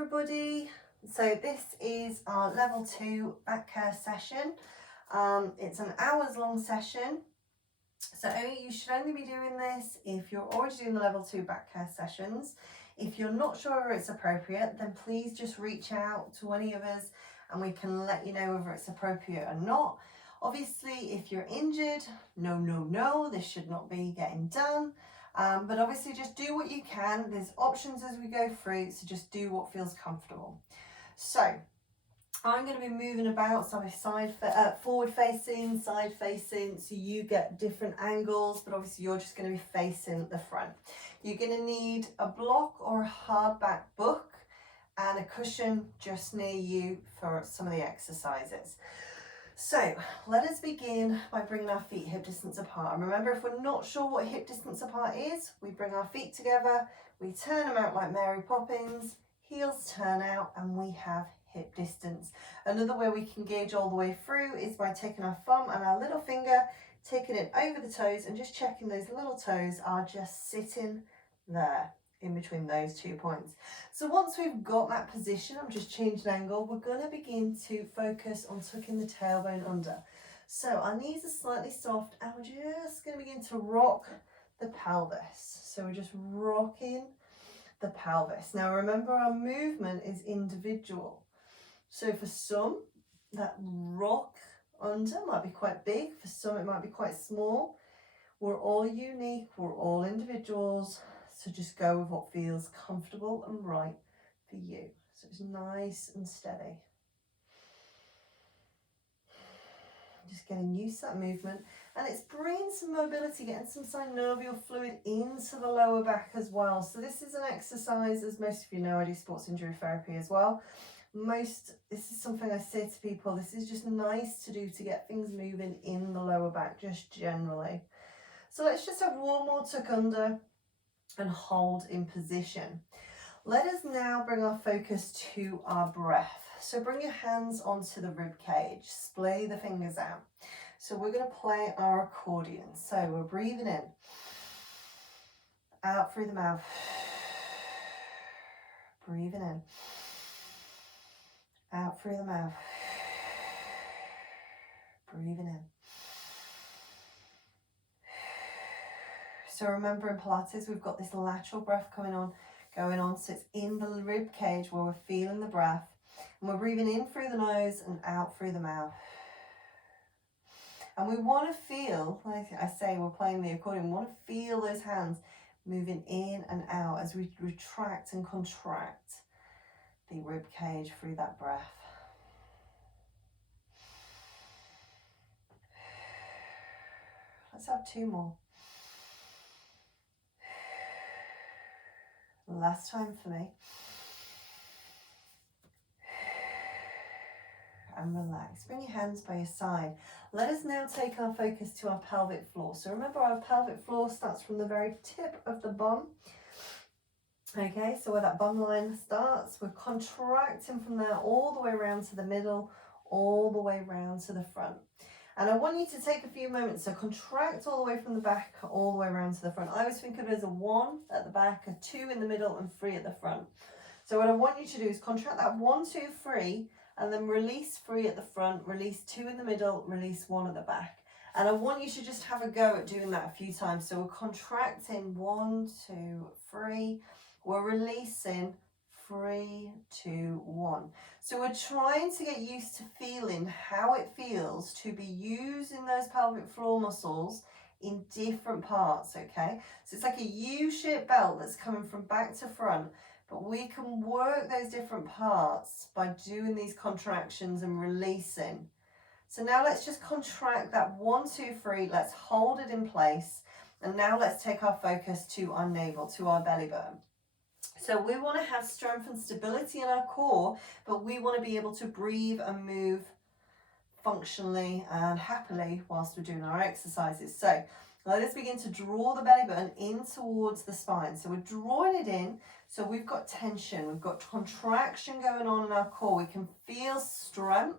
everybody. So this is our level 2 back care session. It's an hours long session. So you should only be doing this if you're already doing the level 2 back care sessions. If you're not sure whether it's appropriate, then please just reach out to any of us and we can let you know whether it's appropriate or not. Obviously, if you're injured, no, this should not be getting done. But obviously just do what you can. There's options as we go through, so just do what feels comfortable. So I'm going to be moving about, so forward facing, side facing, so you get different angles, but obviously you're just going to be facing the front. You're going to need a block or a hardback book and a cushion just near you for some of the exercises. So let us begin by bringing our feet hip distance apart. And remember, if we're not sure what hip distance apart is, we bring our feet together, we turn them out like Mary Poppins, heels turn out, and we have hip distance. Another way we can gauge all the way through is by taking our thumb and our little finger, taking it over the toes and just checking those little toes are just sitting there in between those 2 points. So once we've got that position, I'm just changing angle, we're going to begin to focus on tucking the tailbone under. So our knees are slightly soft and we're just going to begin to rock the pelvis. So we're just rocking the pelvis. Now remember, our movement is individual. So for some, that rock under might be quite big, for some it might be quite small. We're all unique, we're all individuals. So just go with what feels comfortable and right for you. So it's nice and steady. Just getting used to that movement. And it's bringing some mobility, getting some synovial fluid into the lower back as well. So this is an exercise, as most of you know, I do sports injury therapy as well. This is something I say to people, this is just nice to do to get things moving in the lower back, just generally. So let's just have one more tuck under and hold in position. Let us now bring our focus to our breath. So bring your hands onto the rib cage, splay the fingers out. So we're going to play our accordion. So we're breathing in, out through the mouth, breathing in, out through the mouth, breathing in. So remember, in Pilates, we've got this lateral breath going on. So it's in the rib cage where we're feeling the breath. And we're breathing in through the nose and out through the mouth. And we want to feel, like I say, we're playing the accordion, we want to feel those hands moving in and out as we retract and contract the rib cage through that breath. Let's have two more. Last time for me. And relax. Bring your hands by your side. Let us now take our focus to our pelvic floor. So remember, our pelvic floor starts from the very tip of the bum. Okay, so where that bum line starts, we're contracting from there all the way around to the middle, all the way around to the front. And I want you to take a few moments to contract all the way from the back, all the way around to the front. I always think of it as a 1 at the back, a 2 in the middle, and 3 at the front. So what I want you to do is contract that 1, 2, 3, and then release 3 at the front, release 2 in the middle, release 1 at the back. And I want you to just have a go at doing that a few times. So we're contracting 1, 2, 3. We're releasing 3, 2, 1. So we're trying to get used to feeling how it feels to be using those pelvic floor muscles in different parts, okay? So it's like a U-shaped belt that's coming from back to front, but we can work those different parts by doing these contractions and releasing. So now let's just contract that 1, 2, 3. Let's hold it in place. And now let's take our focus to our navel, to our belly button. So we want to have strength and stability in our core, but we want to be able to breathe and move functionally and happily whilst we're doing our exercises. So let us begin to draw the belly button in towards the spine. So we're drawing it in. So we've got tension, we've got contraction going on in our core. We can feel strength,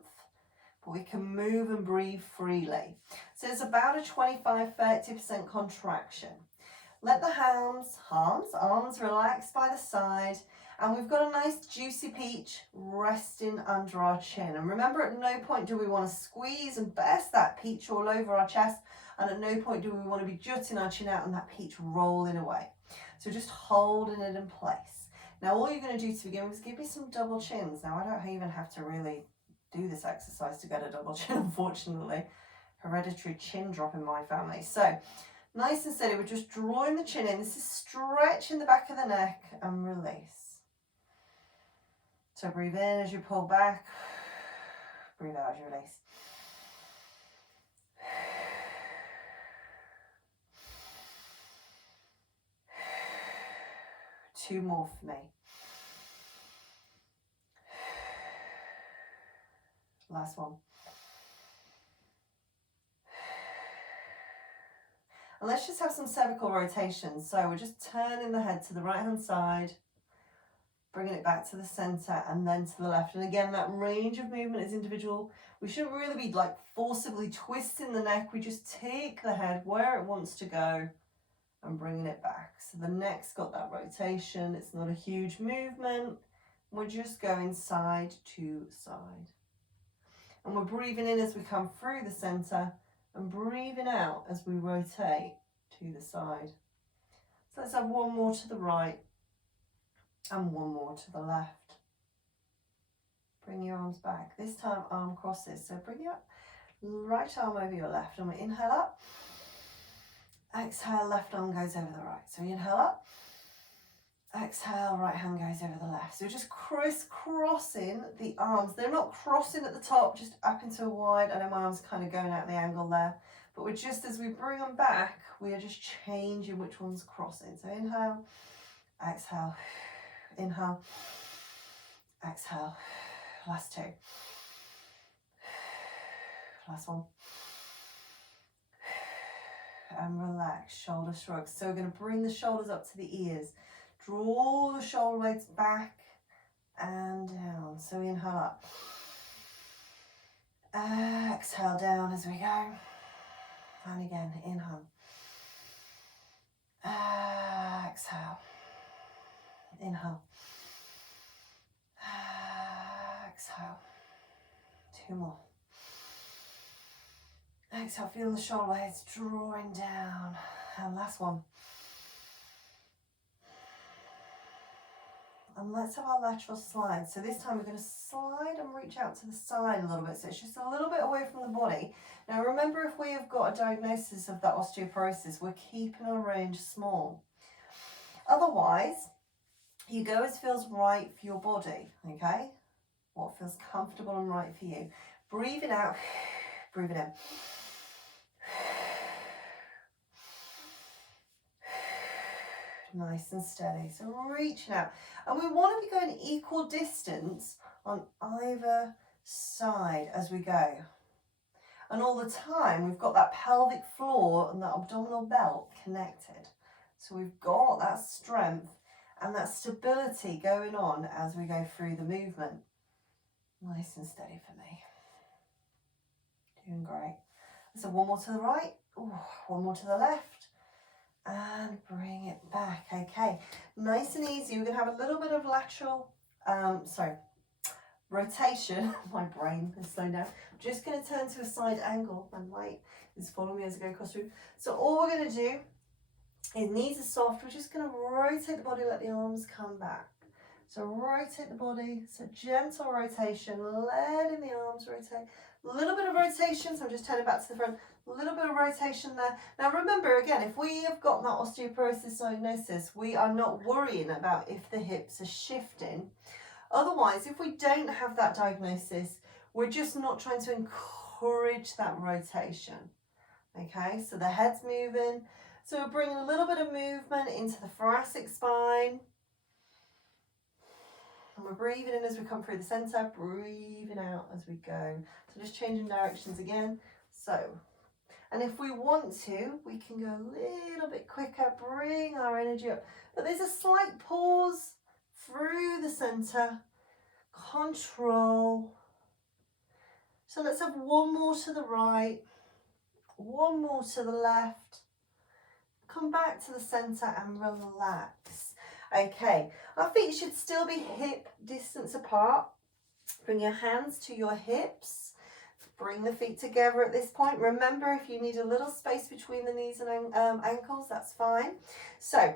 but we can move and breathe freely. So it's about a 25-30% contraction. Let the arms relax by the side. And we've got a nice juicy peach resting under our chin. And remember, at no point do we want to squeeze and burst that peach all over our chest. And at no point do we want to be jutting our chin out and that peach rolling away. So just holding it in place. Now all you're going to do to begin with is give me some double chins. Now I don't even have to really do this exercise to get a double chin, unfortunately. Hereditary chin drop in my family. So nice and steady, we're just drawing the chin in. This is stretching the back of the neck and release. So breathe in as you pull back, breathe out as you release. Two more for me. Last one. And let's just have some cervical rotation. So we're just turning the head to the right hand side, bringing it back to the center and then to the left. And again, that range of movement is individual. We shouldn't really be like forcibly twisting the neck. We just take the head where it wants to go and bringing it back. So the neck's got that rotation. It's not a huge movement. We're just going side to side. And we're breathing in as we come through the center and breathing out as we rotate to the side. So let's have one more to the right and one more to the left. Bring your arms back. This time arm crosses. So bring your right arm over your left and we inhale up. Exhale, left arm goes over the right. So we inhale up. Exhale, right hand goes over the left. So we're just crisscrossing the arms. They're not crossing at the top, just up into a wide. I know my arms kind of going out the angle there. But we're just, as we bring them back, we are just changing which one's crossing. So inhale, exhale, inhale, exhale. Last two. Last one. And relax, shoulder shrugs. So we're going to bring the shoulders up to the ears. Draw the shoulder blades back and down. So inhale up. Exhale down as we go. And again, inhale. Exhale. Inhale. Exhale. Two more. Exhale, feel the shoulder blades drawing down. And last one. And let's have our lateral slide. So this time we're going to slide and reach out to the side a little bit. So it's just a little bit away from the body. Now remember, if we have got a diagnosis of that osteoporosis, we're keeping our range small. Otherwise, you go as feels right for your body, okay? What feels comfortable and right for you. Breathe it out, breathe it in. Nice and steady. So reaching out. And we want to be going equal distance on either side as we go. And all the time we've got that pelvic floor and that abdominal belt connected. So we've got that strength and that stability going on as we go through the movement. Nice and steady for me. Doing great. So one more to the right. Ooh, one more to the left. And bring it back. Okay, nice and easy. We're going to have a little bit of lateral, rotation. My brain is slowing down. I'm just going to turn to a side angle. My light is following me as I go across through. So all we're going to do is knees are soft. We're just going to rotate the body, let the arms come back. So rotate the body. So gentle rotation, letting the arms rotate. A little bit of rotation, so I'm just turning back to the front. A little bit of rotation there. Now remember, again, if we have got that osteoporosis diagnosis, we are not worrying about if the hips are shifting. Otherwise, if we don't have that diagnosis, we're just not trying to encourage that rotation. Okay, so the head's moving. So we're bringing a little bit of movement into the thoracic spine. And we're breathing in as we come through the center, breathing out as we go. So just changing directions again. So, and if we want to, we can go a little bit quicker, bring our energy up. But there's a slight pause through the center, control. So let's have one more to the right, one more to the left, come back to the center and relax. Okay, our feet should still be hip distance apart. Bring your hands to your hips. Bring the feet together at this point. Remember, if you need a little space between the knees and ankles, that's fine. So,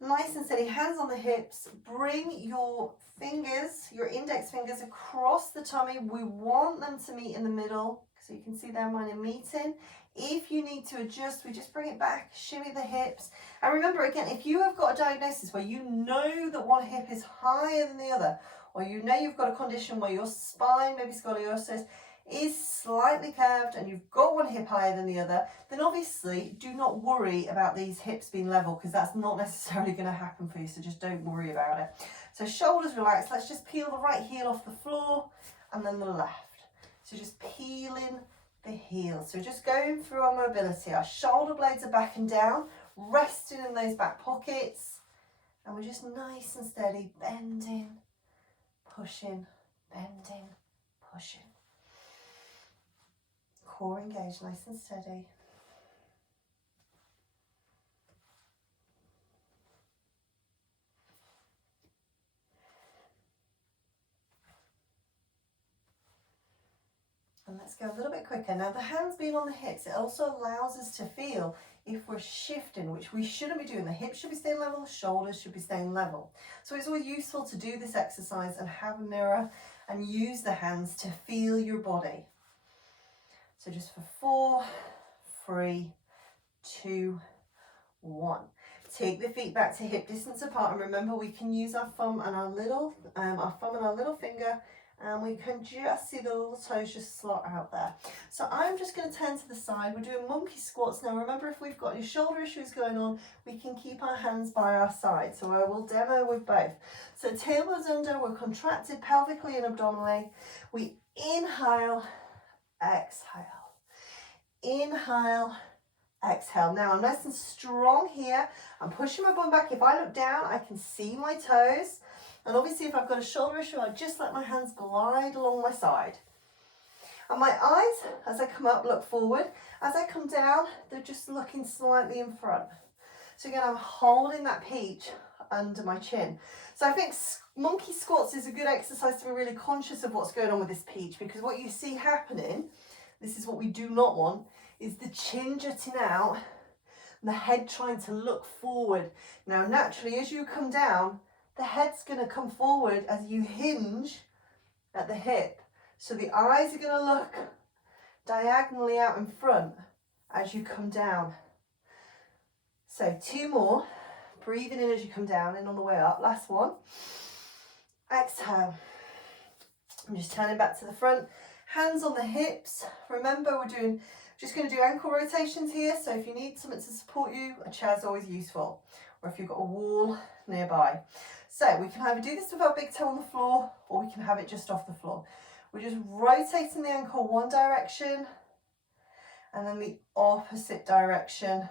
nice and steady, hands on the hips. Bring your fingers, your index fingers across the tummy. We want them to meet in the middle. So you can see them when they're meeting. If you need to adjust, we just bring it back, shimmy the hips. And remember, again, if you have got a diagnosis where you know that one hip is higher than the other, or you know you've got a condition where your spine, maybe scoliosis, is slightly curved and you've got one hip higher than the other, then obviously do not worry about these hips being level, because that's not necessarily going to happen for you, so just don't worry about it. So shoulders relaxed. Let's just peel the right heel off the floor and then the left. So just peeling the heel. So just going through our mobility. Our shoulder blades are back and down, resting in those back pockets, and we're just nice and steady, bending, pushing, bending, pushing. Core engaged, nice and steady. And let's go a little bit quicker. Now the hands being on the hips, it also allows us to feel if we're shifting, which we shouldn't be doing. The hips should be staying level, the shoulders should be staying level. So it's always useful to do this exercise and have a mirror and use the hands to feel your body. So just for 4, 3, 2, 1. Take the feet back to hip distance apart, and remember we can use our thumb and our little finger, and we can just see the little toes just slot out there. So I'm just going to turn to the side. We're doing monkey squats now. Remember, if we've got any shoulder issues going on, we can keep our hands by our side. So I will demo with both. So tailbone under, we're contracted pelvically and abdominally. We inhale, exhale. Inhale, exhale. Now I'm nice and strong here. I'm pushing my bum back. If I look down, I can see my toes. And obviously if I've got a shoulder issue, I just let my hands glide along my side. And my eyes, as I come up, look forward. As I come down, they're just looking slightly in front. So again, I'm holding that peach under my chin. So I think monkey squats is a good exercise to be really conscious of what's going on with this peach, because what you see happening, this is what we do not want, is the chin jutting out and the head trying to look forward. Now naturally, as you come down, the head's going to come forward as you hinge at the hip. So the eyes are going to look diagonally out in front as you come down. So 2 more. Breathing in as you come down and on the way up. Last one. Exhale. I'm just turning back to the front. Hands on the hips. Remember, we're just going to do ankle rotations here. So if you need something to support you, a chair is always useful. Or if you've got a wall nearby. So we can either do this with our big toe on the floor, or we can have it just off the floor. We're just rotating the ankle one direction and then the opposite direction.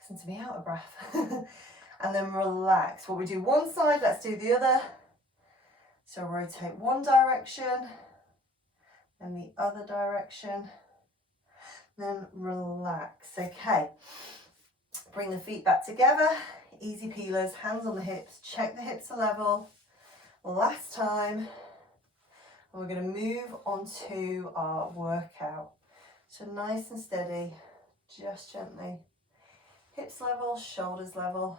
Listen to me, out of breath. And then relax. What we do one side, let's do the other. So rotate one direction and the other direction. Then relax. Okay. Bring the feet back together. Easy peelers, hands on the hips. Check the hips are level. Last time. And we're going to move on to our workout. So nice and steady, just gently. Hips level, shoulders level.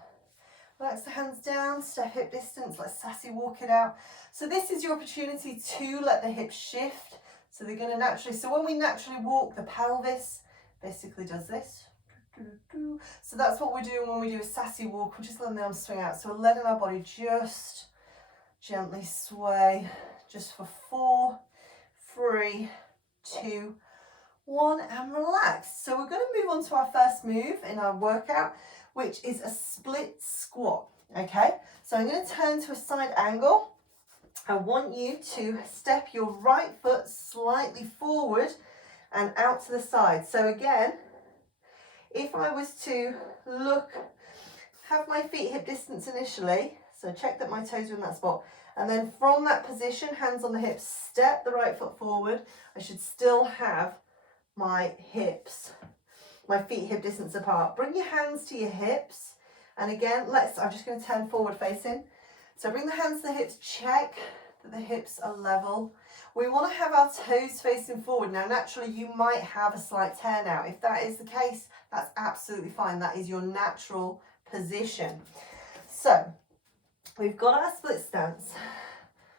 Relax the hands down, step hip distance, let's sassy walk it out. So this is your opportunity to let the hips shift. So they're going to naturally, so when we naturally walk, the pelvis basically does this. So that's what we're doing when we do a sassy walk. We're just letting the arms swing out. So we're letting our body just gently sway. Just for 4, 3, 2, 1, and relax. So we're going to move on to our first move in our workout, which is a split squat. Okay, so I'm going to turn to a side angle. I want you to step your right foot slightly forward and out to the side. So again, if I was to look, have my feet hip distance initially, so check that my toes are in that spot, and then from that position, hands on the hips, step the right foot forward. I should still have my hips, my feet hip distance apart. Bring your hands to your hips. And again, I'm just going to turn forward facing. So bring the hands to the hips, check that the hips are level. We want to have our toes facing forward. Now, naturally, you might have a slight tear now. If that is the case, that's absolutely fine. That is your natural position. So we've got our split stance.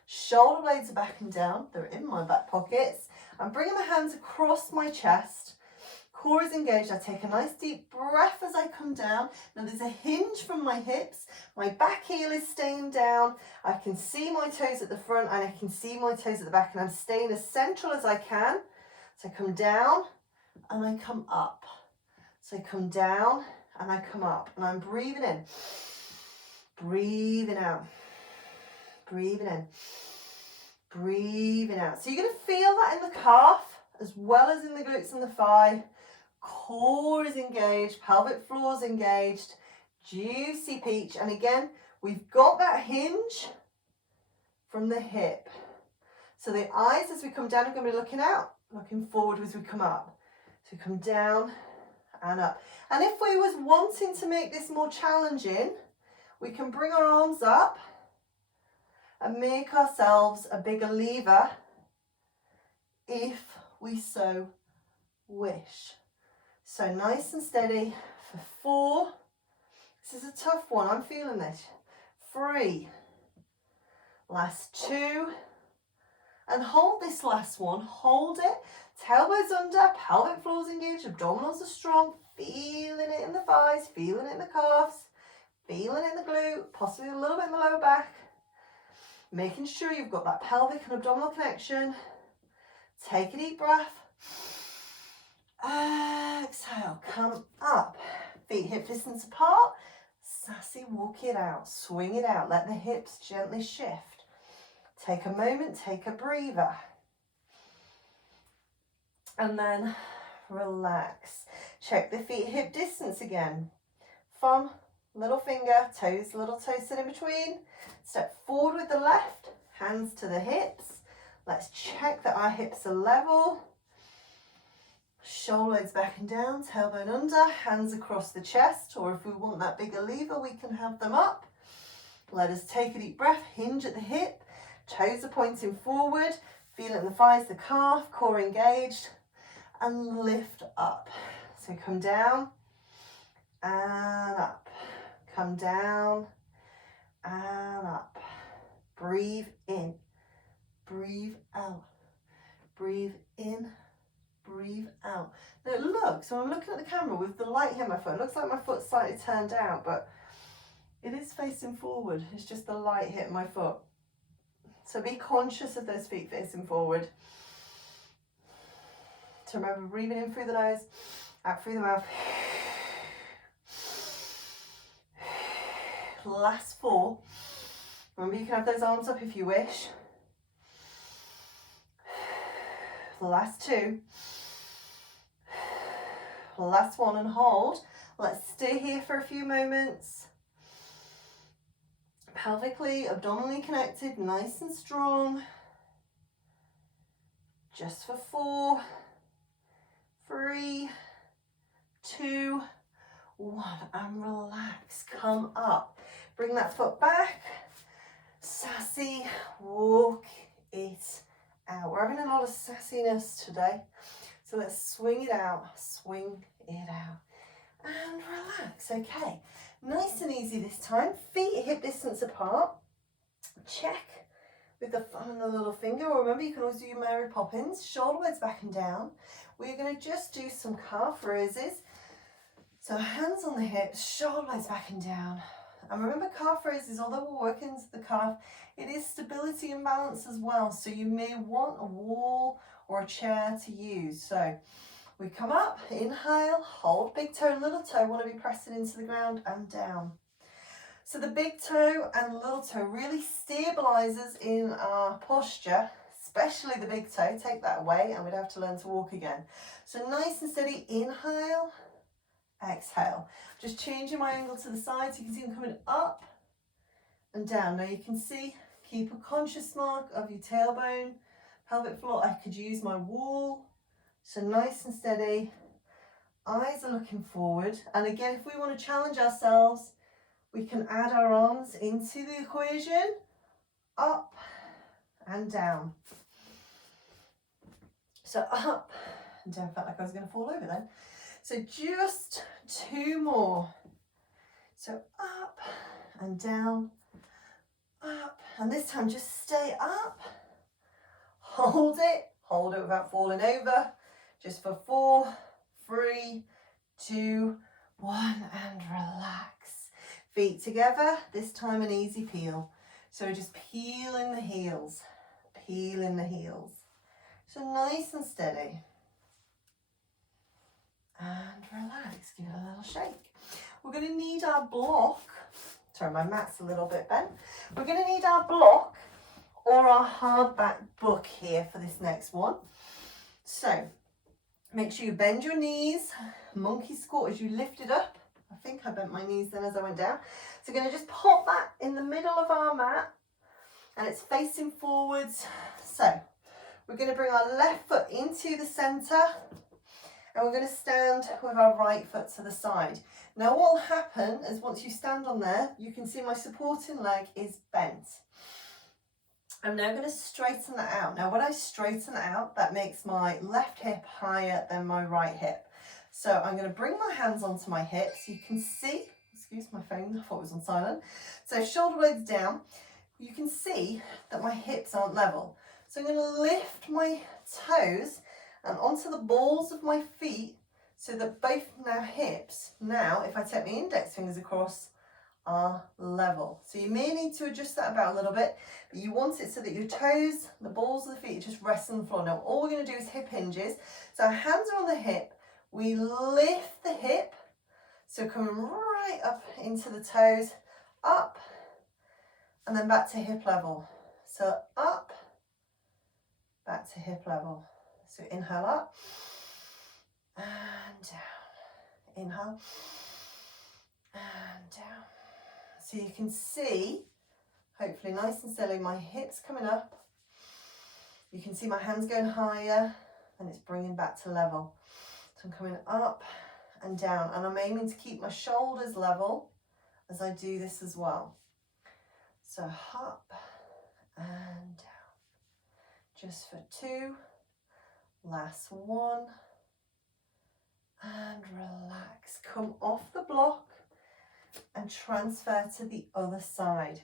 Shoulder blades are back and down. They're in my back pockets. I'm bringing my hands across my chest. Core is engaged. I take a nice deep breath as I come down. Now there's a hinge from my hips. My back heel is staying down. I can see my toes at the front and I can see my toes at the back, and I'm staying as central as I can. So I come down and I come up. So I come down and I come up, and I'm breathing in, breathing out, breathing in, breathing out. So you're going to feel that in the calf as well as in the glutes and the thigh. Core is engaged, pelvic floor is engaged, juicy peach. And again, we've got that hinge from the hip. So the eyes as we come down are going to be looking out, looking forward as we come up. So come down and up. And if we was wanting to make this more challenging, we can bring our arms up and make ourselves a bigger lever if we so wish. So nice and steady for 4. This is a tough one. I'm feeling this. 3. Last 2. And hold this last one. Hold it. Tailbones under, pelvic floor's engaged, abdominals are strong. Feeling it in the thighs, feeling it in the calves, feeling it in the glute, possibly a little bit in the lower back. Making sure you've got that pelvic and abdominal connection. Take a deep breath. Exhale, come up. Feet hip distance apart. Sassy, walk it out, swing it out. Let the hips gently shift. Take a moment, take a breather. And then relax. Check the feet hip distance again. Thumb, little finger, toes, little toes sit in between. Step forward with the left, hands to the hips. Let's check that our hips are level. Shoulder blades back and down, tailbone under, hands across the chest, or if we want that bigger lever, we can have them up. Let us take a deep breath, hinge at the hip, toes are pointing forward, feel it in the thighs, the calf, core engaged, and lift up. So come down and up, come down and up. Breathe in, breathe out, breathe in, breathe out. Now look, so I'm looking at the camera with the light here on my foot. It looks like my foot's slightly turned out, but it is facing forward. It's just the light hitting my foot. So be conscious of those feet facing forward. So remember, breathing in through the nose, out through the mouth. Last 4. Remember, you can have those arms up if you wish. Last 2. Last 1 and hold. Let's stay here for a few moments. Pelvically, abdominally connected, nice and strong. Just for 4, 3, 2, 1, and relax. Come up. Bring that foot back. Sassy, walk it out. We're having a lot of sassiness today. So let's swing it out, and relax. Okay, nice and easy this time. Feet hip distance apart. Check with the thumb and the little finger, or remember you can always do your Mary Poppins. Shoulder blades back and down. We're going to just do some calf raises. So hands on the hips, shoulder blades back and down. And remember, calf raises, although we're working the calf, it is stability and balance as well. So you may want a wall or a chair to use. So we come up, inhale, hold big toe and little toe, want to be pressing into the ground and down. So the big toe and little toe really stabilizes in our posture, especially the big toe. Take that away and we'd have to learn to walk again. So nice and steady, inhale, exhale. Just changing my angle to the side so you can see them coming up and down. Now you can see, keep a conscious mark of your tailbone, pelvic floor. I could use my wall. So nice and steady, Eyes are looking forward. And again, if we want to challenge ourselves, we can add our arms into the equation. Up and down. So up and down. Felt like I was going to fall over then. So just 2 more. So up and down, up. And this time just stay up. Hold it without falling over. Just for 4, 3, 2, 1, and relax. Feet together, this time an easy peel. So just peeling the heels, peeling the heels. So nice and steady. And relax, give it a little shake. We're going to need our block. Sorry, my mat's a little bit bent. We're going to need our block or our hardback book here for this next one. So make sure you bend your knees, monkey squat as you lift it up. I think I bent my knees then as I went down. So we're going to just pop that in the middle of our mat and it's facing forwards. So we're going to bring our left foot into the centre and we're going to stand with our right foot to the side. Now what will happen is once you stand on there, you can see my supporting leg is bent. I'm now going to straighten that out. Now when I straighten out, that makes my left hip higher than my right hip. So I'm going to bring my hands onto my hips. You can see, excuse my phone, I thought it was on silent. So shoulder blades down. You can see that my hips aren't level. So I'm going to lift my toes and onto the balls of my feet so that both now hips, now if I take my index fingers across, are level. So you may need to adjust that about a little bit, but you want it so that your toes, the balls of the feet just rest on the floor. Now all we're going to do is hip hinges. So our hands are on the hip, we lift the hip, so coming right up into the toes, up, and then back to hip level. So up, back to hip level. So inhale up, and down. Inhale, and down. So you can see, hopefully nice and steady, my hips coming up. You can see my hands going higher and it's bringing back to level. So I'm coming up and down and I'm aiming to keep my shoulders level as I do this as well. So up and down. Just for 2, last 1, and relax. Come off the block and transfer to the other side.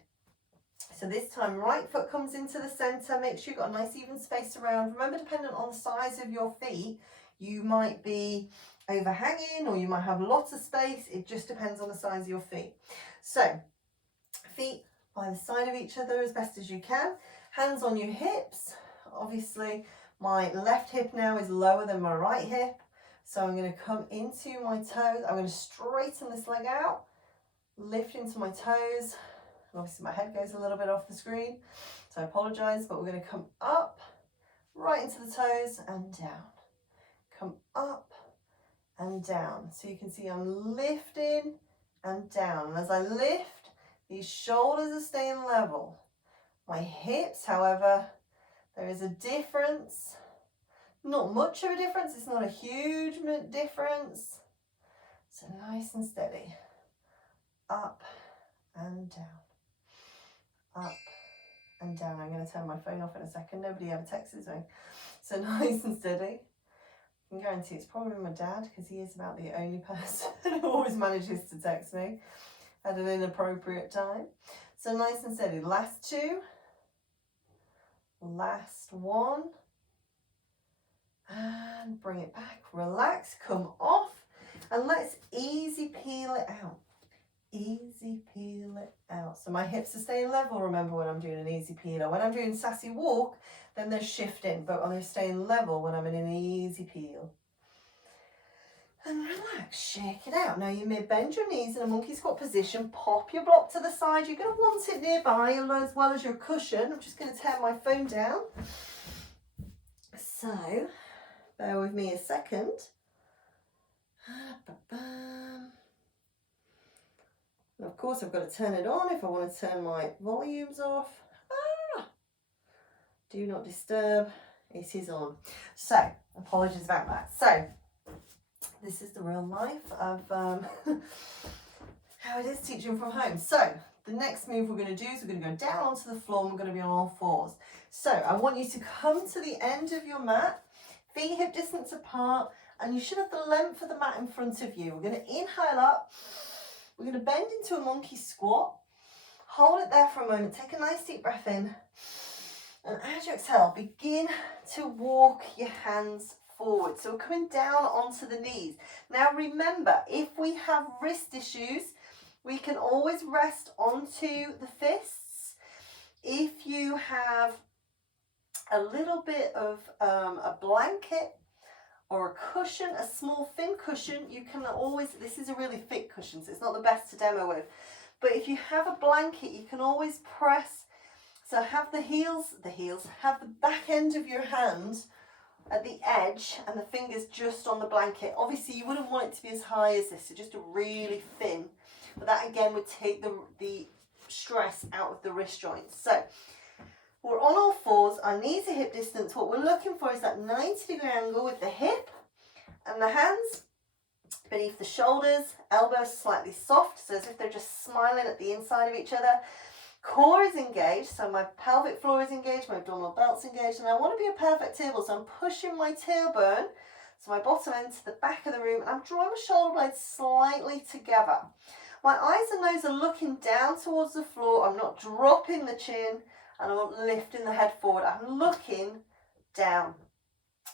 So this time right foot comes into the centre, make sure you've got a nice even space around. Remember, dependent on the size of your feet, you might be overhanging or you might have lots of space. It just depends on the size of your feet. So feet by the side of each other as best as you can. Hands on your hips. Obviously my left hip now is lower than my right hip. So I'm going to come into my toes. I'm going to straighten this leg out, lift into my toes. Obviously my head goes a little bit off the screen, so I apologise, but we're going to come up, right into the toes and down. Come up and down. So you can see I'm lifting and down. And as I lift, these shoulders are staying level. My hips, however, there is a difference. Not much of a difference, it's not a huge difference. So nice and steady. Up and down. Up and down. I'm going to turn my phone off in a second. Nobody ever texts me. So nice and steady. I can guarantee it's probably my dad because he is about the only person who always manages to text me at an inappropriate time. So nice and steady. Last 2. Last 1. And bring it back. Relax. Come off. And let's easy peel it out. Easy peel it out. So my hips are staying level, remember, when I'm doing an easy peeler. When I'm doing sassy walk, then they're shifting, but they're staying level when I'm in an easy peel. And relax, shake it out. Now you may bend your knees in a monkey squat position, pop your block to the side. You're going to want it nearby as well as your cushion. I'm just going to tear my phone down. So, bear with me a second. And of course I've got to turn it on if I want to turn my volumes off. Do not disturb, it is on. So, apologies about that. So, This is the real life of how it is teaching from home. So the next move we're going to do is we're going to go down onto the floor and we're going to be on all fours. So I want you to come to the end of your mat, feet hip distance apart, and you should have the length of the mat in front of you. We're going to inhale up. We're going to bend into a monkey squat. Hold it there for a moment. Take a nice deep breath in. And as you exhale, begin to walk your hands forward. So we're coming down onto the knees. Now remember, if we have wrist issues, we can always rest onto the fists. If you have a little bit of a blanket or a cushion, a small thin cushion, you can always, this is a really thick cushion, so it's not the best to demo with. But if you have a blanket, you can always press. So have the have the back end of your hand at the edge and the fingers just on the blanket. Obviously you wouldn't want it to be as high as this, so just a really thin. But that again would take the stress out of the wrist joints. So we're on all fours, our knees are hip distance. What we're looking for is that 90-degree angle with the hip and the hands beneath the shoulders, elbows slightly soft, so as if they're just smiling at the inside of each other. Core is engaged, so my pelvic floor is engaged, my abdominal belt's engaged, and I want to be a perfect table, so I'm pushing my tailbone, so my bottom end to the back of the room, and I'm drawing my shoulder blades slightly together. My eyes and nose are looking down towards the floor. I'm not dropping the chin, and I'm not lifting the head forward. I'm looking down.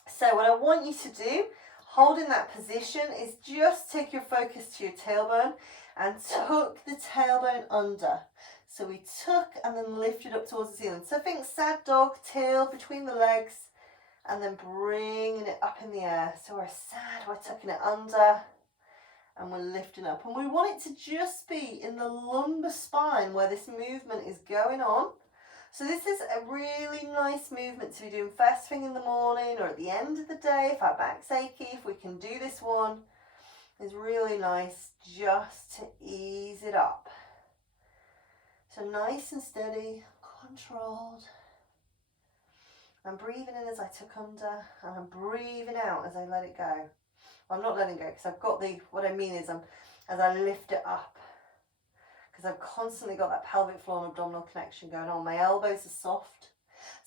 So what I want you to do, holding that position, is just take your focus to your tailbone and tuck the tailbone under. So we tuck and then lift it up towards the ceiling. So think sad dog, tail between the legs, and then bringing it up in the air. So we're sad, we're tucking it under, and we're lifting up. And we want it to just be in the lumbar spine where this movement is going on. So this is a really nice movement to be doing first thing in the morning or at the end of the day if our back's achy. If we can do this one, it's really nice just to ease it up. So nice and steady, controlled. I'm breathing in as I tuck under, and I'm breathing out as I let it go. Well, I'm not letting go because I've got what I mean is as I lift it up, because I've constantly got that pelvic floor and abdominal connection going on. My elbows are soft.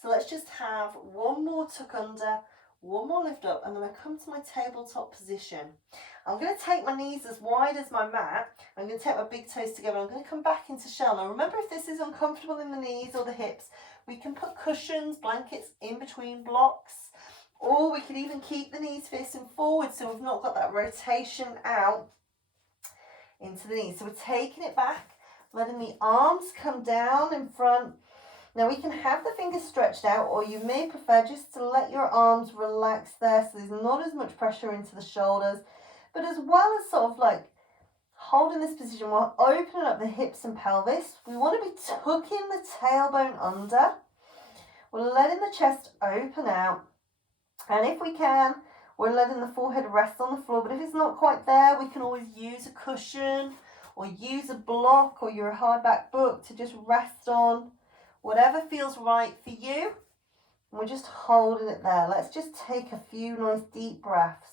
So let's just have one more tuck under, one more lift up, and then I come to my tabletop position. I'm going to take my knees as wide as my mat. I'm going to take my big toes together. I'm going to come back into shell. Now remember, if this is uncomfortable in the knees or the hips, we can put cushions, blankets in between blocks, or we could even keep the knees facing forward so we've not got that rotation out into the knees. So we're taking it back, letting the arms come down in front. Now we can have the fingers stretched out, or you may prefer just to let your arms relax there so there's not as much pressure into the shoulders. But as well as sort of like holding this position while opening up the hips and pelvis, we want to be tucking the tailbone under. We're letting the chest open out. And if we can, we're letting the forehead rest on the floor. But if it's not quite there, we can always use a cushion or use a block or your hardback book to just rest on. Whatever feels right for you. And we're just holding it there. Let's just take a few nice deep breaths.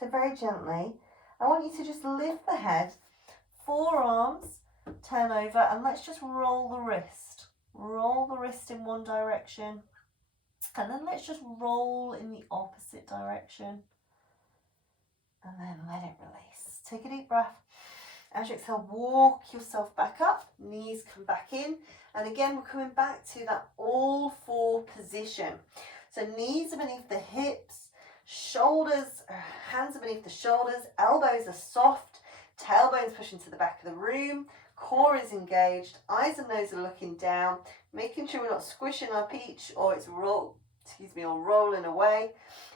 So very gently, I want you to just lift the head, forearms, turn over, and let's just roll the wrist. Roll the wrist in one direction, and then let's just roll in the opposite direction. And then let it release. Take a deep breath. As you exhale, walk yourself back up, knees come back in. And again, we're coming back to that all four position. So knees are beneath the hips, shoulders, hands are beneath the shoulders, elbows are soft, tailbone's pushing to the back of the room, core is engaged, eyes and nose are looking down, making sure we're not squishing our peach or it's rolling away.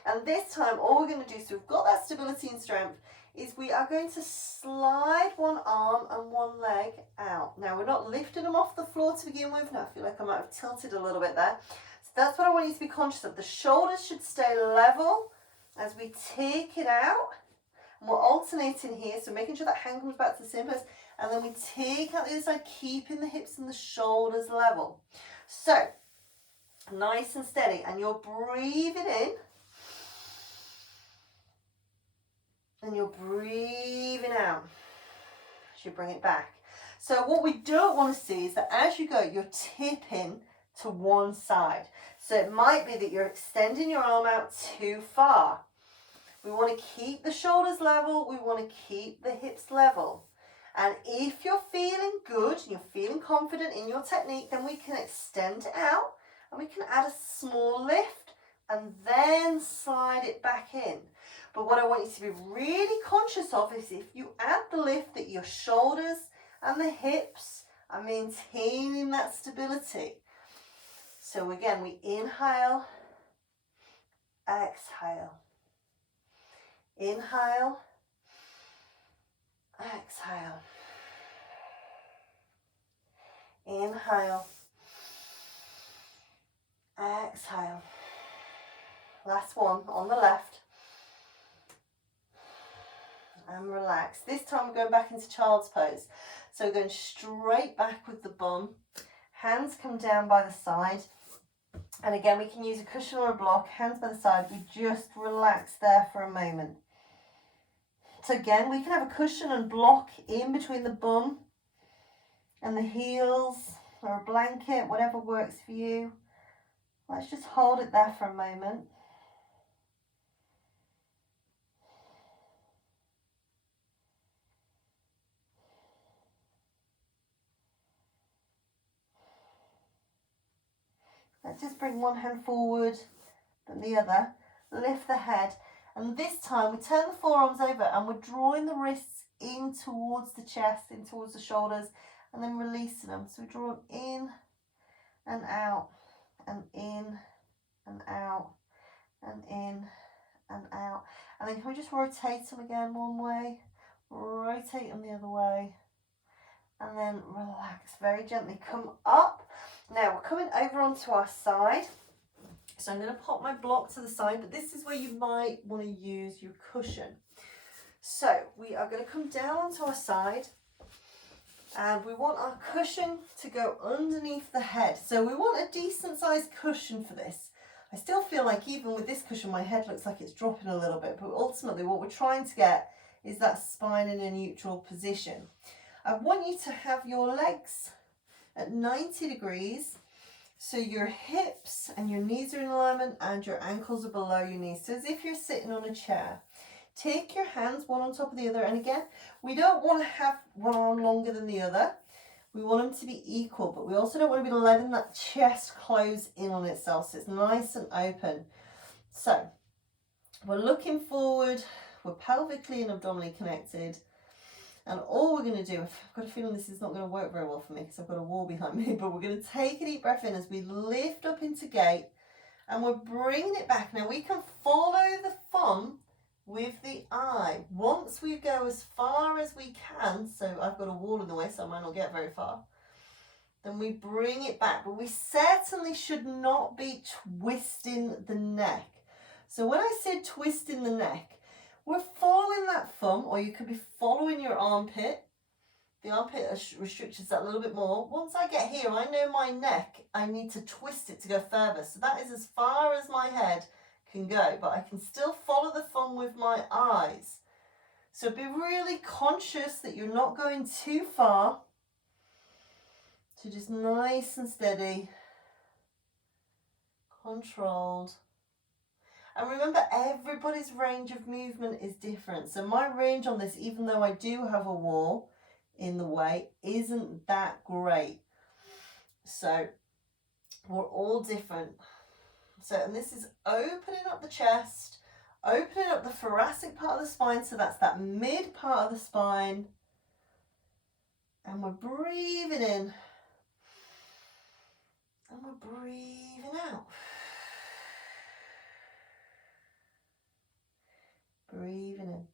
And this time, all we're going to do, so we've got that stability and strength, is we are going to slide one arm and one leg out. Now we're not lifting them off the floor to begin with. Now I feel like I might have tilted a little bit there. So that's what I want you to be conscious of. The shoulders should stay level as we take it out. And we're alternating here, so making sure that hand comes back to the same place. And then we take out the other side, keeping the hips and the shoulders level. So, nice and steady. And you're breathing in. And you're breathing out as you bring it back. So what we don't want to see is that as you go, you're tipping to one side. So it might be that you're extending your arm out too far. We want to keep the shoulders level. We want to keep the hips level. And if you're feeling good, you're feeling confident in your technique, then we can extend it out and we can add a small lift and then slide it back in. But what I want you to be really conscious of is if you add the lift, that your shoulders and the hips are maintaining that stability. So again, we inhale, exhale, inhale, exhale, inhale, exhale. Last one on the left. And relax. This time we're going back into child's pose. So we're going straight back with the bum. Hands come down by the side. And again, we can use a cushion or a block. Hands by the side. We just relax there for a moment. So again, we can have a cushion and block in between the bum and the heels, or a blanket, whatever works for you. Let's just hold it there for a moment. Let's just bring one hand forward, then the other. Lift the head. And this time we turn the forearms over and we're drawing the wrists in towards the chest, in towards the shoulders, and then releasing them. So we draw them in and out, and in and out, and in and out. And then can we just rotate them again one way, rotate them the other way, and then relax very gently. Come up. Now we're coming over onto our side. So I'm going to pop my block to the side, but this is where you might want to use your cushion. So we are going to come down onto our side and we want our cushion to go underneath the head. So we want a decent sized cushion for this. I still feel like even with this cushion, my head looks like it's dropping a little bit, but ultimately what we're trying to get is that spine in a neutral position. I want you to have your legs at 90 degrees. So your hips and your knees are in alignment and your ankles are below your knees. So as if you're sitting on a chair. Take your hands one on top of the other. And again, we don't want to have one arm longer than the other. We want them to be equal, but we also don't want to be letting that chest close in on itself. So it's nice and open. So we're looking forward. We're pelvically and abdominally connected. And all we're going to do, I've got a feeling this is not going to work very well for me because I've got a wall behind me, but we're going to take a deep breath in as we lift up into gate and we're bringing it back. Now we can follow the thumb with the eye. Once we go as far as we can, so I've got a wall in the way so I might not get very far, then we bring it back. But we certainly should not be twisting the neck. So when I said twisting the neck, we're following that thumb, or you could be following your armpit. The armpit restricts that a little bit more. Once I get here, I know my neck, I need to twist it to go further. So that is as far as my head can go, but I can still follow the thumb with my eyes. So be really conscious that you're not going too far. So just nice and steady, controlled. And remember, everybody's range of movement is different. So my range on this, even though I do have a wall in the way, isn't that great. So we're all different. So, and this is opening up the chest, opening up the thoracic part of the spine. So that's that mid part of the spine. And we're breathing in. And we're breathing out. Breathing in.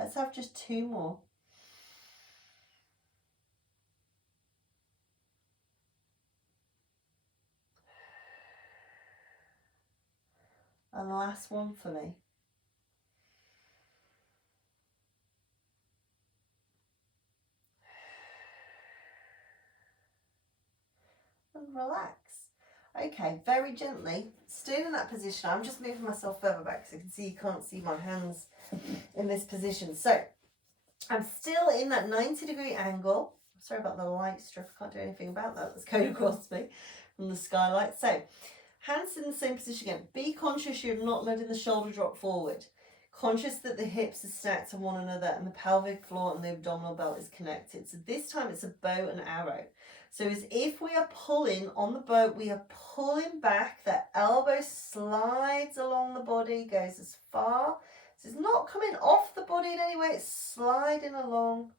Let's have just 2 more. And the last one for me. And relax. Okay, very gently, staying in that position. I'm just moving myself further back so you can see you can't see my hands in this position. So I'm still in that 90-degree angle. Sorry about the light strip, I can't do anything about that. That's going across me from the skylight. So hands in the same position again. Be conscious you're not letting the shoulder drop forward. Conscious that the hips are stacked on one another and the pelvic floor and the abdominal belt is connected. So this time it's a bow and arrow. So as if we are pulling on the boat, we are pulling back, the elbow slides along the body, goes as far. So it's not coming off the body in any way, it's sliding along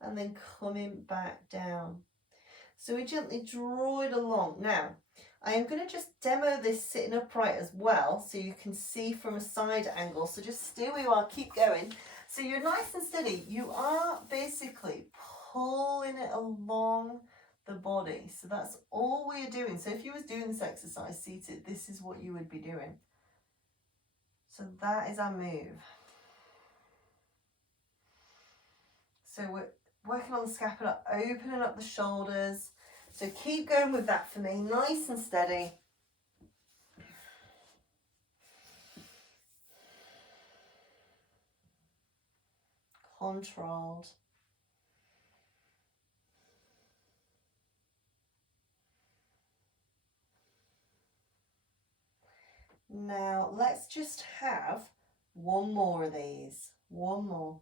and then coming back down. So we gently draw it along. Now, I am going to just demo this sitting upright as well so you can see from a side angle. So just stay where you are, keep going. So you're nice and steady. You are basically pulling it along the body. So that's all we're doing. So if you was doing this exercise seated, this is what you would be doing. So that is our move. So we're working on the scapula, opening up the shoulders. So keep going with that for me, nice and steady. Controlled. Now let's just have one more of these. One more.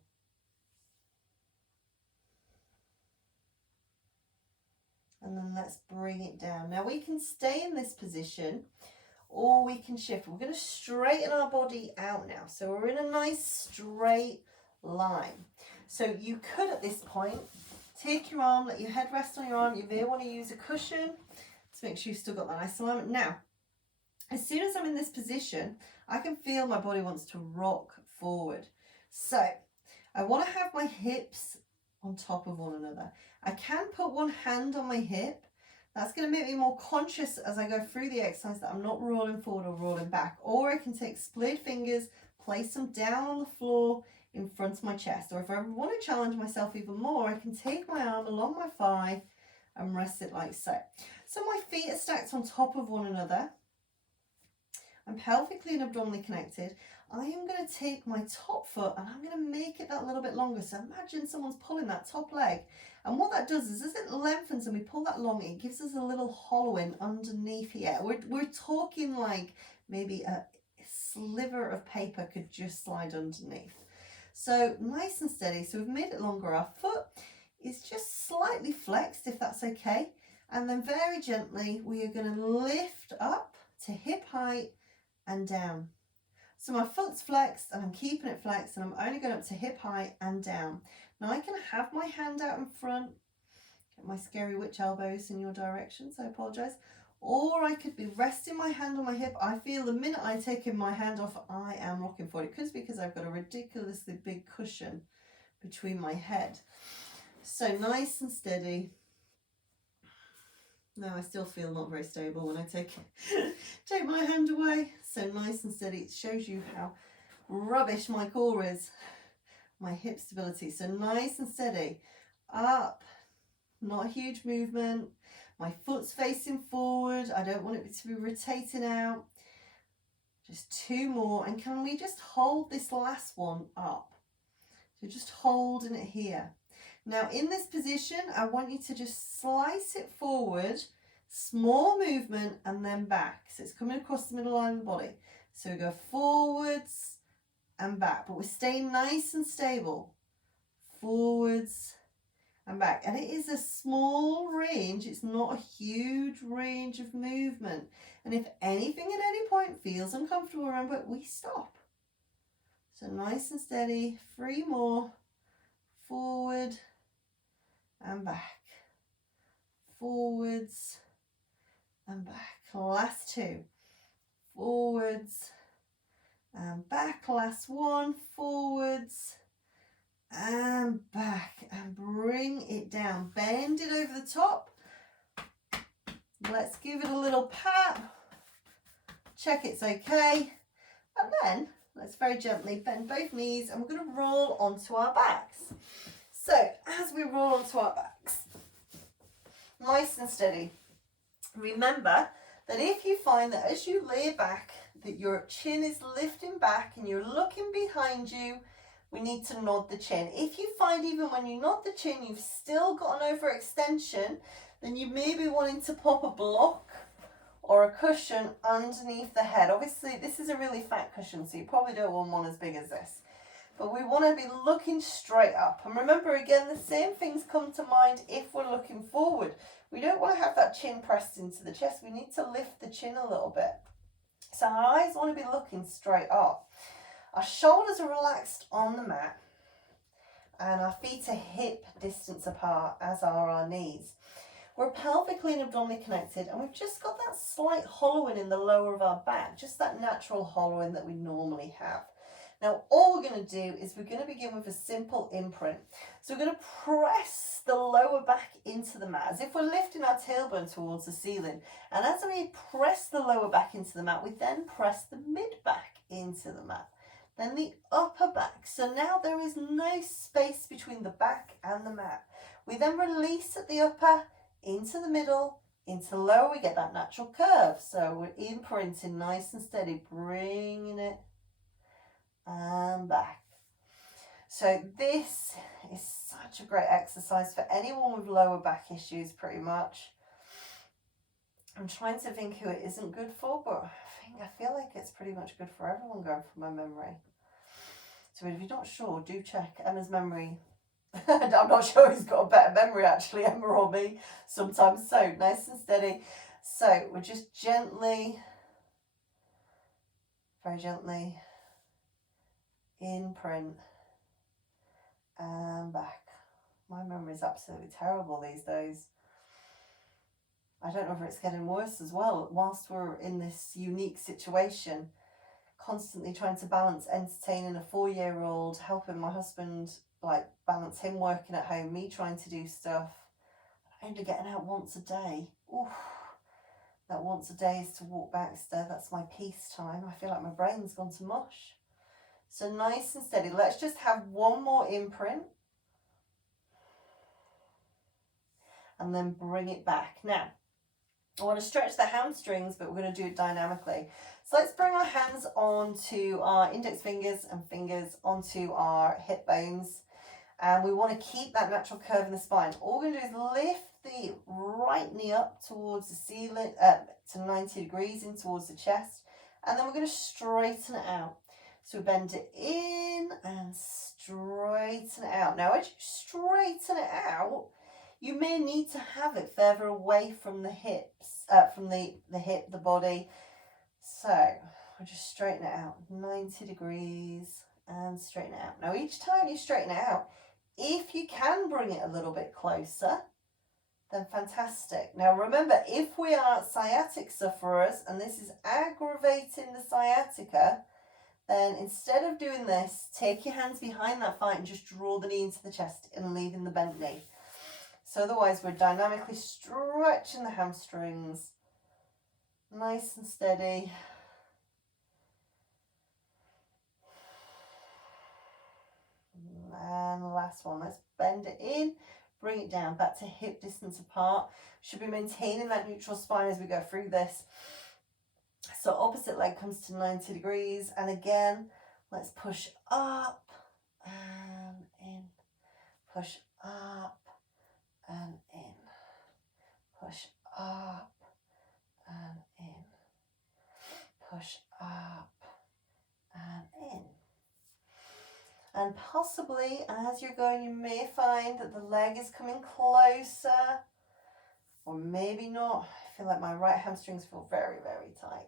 And then let's bring it down. Now we can stay in this position or we can shift. We're going to straighten our body out now. So we're in a nice straight line. So you could at this point take your arm, let your head rest on your arm. You may want to use a cushion to make sure you've still got that nice alignment. Now, as soon as I'm in this position, I can feel my body wants to rock forward. So I want to have my hips on top of one another. I can put one hand on my hip. That's going to make me more conscious as I go through the exercise that I'm not rolling forward or rolling back. Or I can take split fingers, place them down on the floor in front of my chest. Or if I want to challenge myself even more, I can take my arm along my thigh and rest it like so. So my feet are stacked on top of one another. I'm pelvically and abdominally connected. I am going to take my top foot and I'm going to make it that little bit longer. So imagine someone's pulling that top leg. And what that does is as it lengthens and we pull that long, it gives us a little hollowing underneath here. We're talking like maybe a sliver of paper could just slide underneath. So nice and steady. So we've made it longer. Our foot is just slightly flexed, if that's okay. And then very gently, we are going to lift up to hip height and down. So my foot's flexed and I'm keeping it flexed and I'm only going up to hip height and down. Now I can have my hand out in front, get my scary witch elbows in your direction, so I apologise. Or I could be resting my hand on my hip. I feel the minute I take my hand off, I am rocking forward. It could be because I've got a ridiculously big cushion between my head. So nice and steady. No, I still feel not very stable when I take my hand away. So nice and steady. It shows you how rubbish my core is. My hip stability. So nice and steady. Up. Not a huge movement. My foot's facing forward. I don't want it to be rotating out. Just 2 more. And can we just hold this last one up? So just holding it here. Now in this position, I want you to just slice it forward, small movement and then back. So it's coming across the middle line of the body. So we go forwards and back, but we're staying nice and stable. Forwards and back. And it is a small range. It's not a huge range of movement. And if anything at any point feels uncomfortable, remember, we stop. So nice and steady, 3 more. Forward and back, forwards and back. Last 2, forwards and back. Last 1, forwards and back, and bring it down. Bend it over the top. Let's give it a little pat. Check it's okay. And then let's very gently bend both knees, and we're going to roll onto our backs. So as we roll onto our backs, nice and steady. Remember that if you find that as you lay back that your chin is lifting back and you're looking behind you, we need to nod the chin. If you find even when you nod the chin you've still got an overextension, then you may be wanting to pop a block or a cushion underneath the head. Obviously this is a really fat cushion, so you probably don't want one as big as this. But we want to be looking straight up. And remember, again, the same things come to mind if we're looking forward. We don't want to have that chin pressed into the chest. We need to lift the chin a little bit. So our eyes want to be looking straight up. Our shoulders are relaxed on the mat. And our feet are hip distance apart, as are our knees. We're pelvically and abdominally connected, and we've just got that slight hollowing in the lower of our back, just that natural hollowing that we normally have. Now, all we're going to do is we're going to begin with a simple imprint. So we're going to press the lower back into the mat, as if we're lifting our tailbone towards the ceiling. And as we press the lower back into the mat, we then press the mid back into the mat. Then the upper back. So now there is no space between the back and the mat. We then release at the upper, into the middle, into the lower. We get that natural curve. So we're imprinting nice and steady, bringing it and back. So this is such a great exercise for anyone with lower back issues, pretty much. I'm trying to think who it isn't good for, but I feel like it's pretty much good for everyone going from my memory. So if you're not sure, do check Emma's memory. I'm not sure who's got a better memory actually, Emma or me, sometimes. So nice and steady. So we're just gently, very gently, imprint and back. My memory is absolutely terrible these days. I don't know if it's getting worse as well. Whilst we're in this unique situation, constantly trying to balance entertaining a 4-year-old, helping my husband, like balance him working at home, me trying to do stuff, only getting out once a day. Oof. That once a day is to walk Baxter. That's my peace time. I feel like my brain's gone to mush. So nice and steady. Let's just have one more imprint. And then bring it back. Now, I want to stretch the hamstrings, but we're going to do it dynamically. So let's bring our hands onto our index fingers and fingers onto our hip bones. And we want to keep that natural curve in the spine. All we're going to do is lift the right knee up towards the ceiling, to 90 degrees in towards the chest. And then we're going to straighten it out. So we bend it in and straighten it out. Now, as you straighten it out, you may need to have it further away from the hips, from the hip, the body. So we'll just straighten it out, 90 degrees, and straighten it out. Now, each time you straighten it out, if you can bring it a little bit closer, then fantastic. Now, remember, if we are sciatic sufferers, and this is aggravating the sciatica, then instead of doing this, take your hands behind that thigh and just draw the knee into the chest and leaving the bent knee. So otherwise we're dynamically stretching the hamstrings, nice and steady. And the last one, let's bend it in, bring it down, back to hip distance apart. Should be maintaining that neutral spine as we go through this. So opposite leg comes to 90 degrees, and again, let's push up and in, push up and in, push up and in, push up and in. And possibly as you're going, you may find that the leg is coming closer, or maybe not. I feel like my right hamstrings feel very, very tight.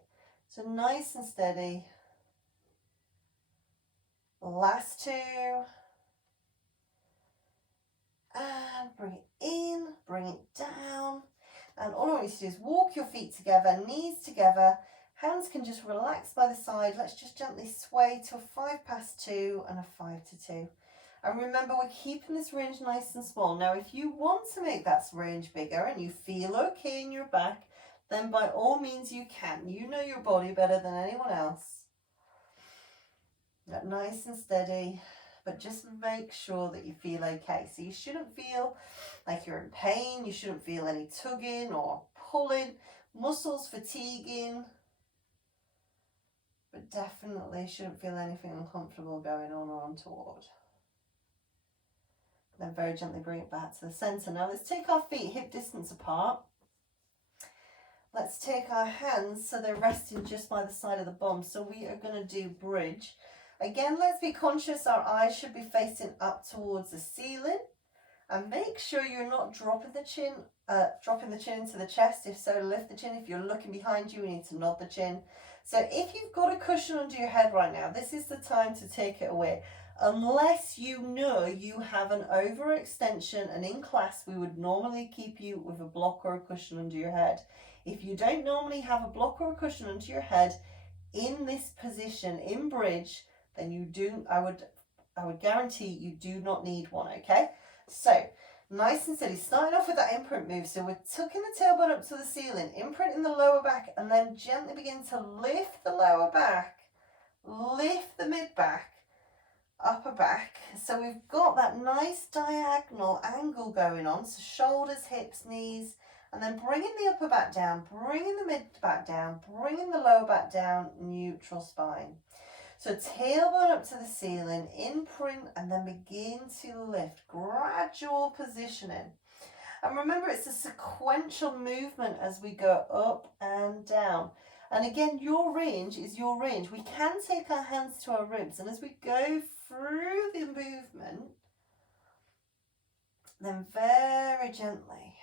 So nice and steady. Last two. And bring it in, bring it down. And all I want you to do is walk your feet together, knees together. Hands can just relax by the side. Let's just gently sway to a 5 past 2 and a 5 to 2. And remember, we're keeping this range nice and small. Now, if you want to make that range bigger and you feel okay in your back, then by all means you can. You know your body better than anyone else. Get nice and steady, but just make sure that you feel okay. So you shouldn't feel like you're in pain. You shouldn't feel any tugging or pulling, muscles fatiguing. But definitely shouldn't feel anything uncomfortable going on or untoward. Then very gently bring it back to the center. Now let's take our feet hip distance apart. Let's take our hands so they're resting just by the side of the bum. So we are going to do bridge. Again, let's be conscious our eyes should be facing up towards the ceiling. And make sure you're not dropping the chin into the chest. If so, lift the chin. If you're looking behind you, we need to nod the chin. So if you've got a cushion under your head right now, this is the time to take it away. Unless you know you have an overextension, and in class we would normally keep you with a block or a cushion under your head. If you don't normally have a block or a cushion under your head in this position, in bridge, then you do, I would guarantee you do not need one, okay? So, nice and steady, starting off with that imprint move. So we're tucking the tailbone up to the ceiling, imprinting the lower back, and then gently begin to lift the lower back, lift the mid back, upper back. So we've got that nice diagonal angle going on. So shoulders, hips, knees, and then bringing the upper back down, bringing the mid back down, bringing the lower back down, neutral spine. So tailbone up to the ceiling, imprint, and then begin to lift. Gradual positioning. And remember, it's a sequential movement as we go up and down. And again, your range is your range. We can take our hands to our ribs, and as we go through the movement, then very gently.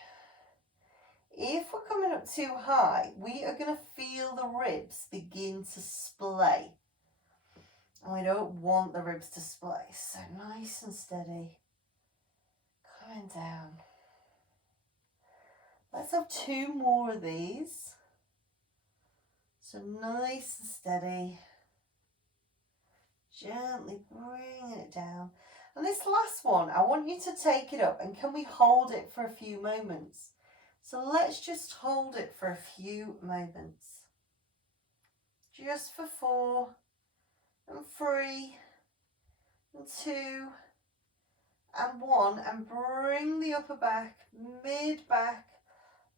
If we're coming up too high, we are going to feel the ribs begin to splay. And we don't want the ribs to splay. So nice and steady. Coming down. Let's have 2 more of these. So nice and steady. Gently bringing it down. And this last one, I want you to take it up. And can we hold it for a few moments? So let's just hold it for a few moments. Just for 4 and 3 and 2 and 1, and bring the upper back, mid back,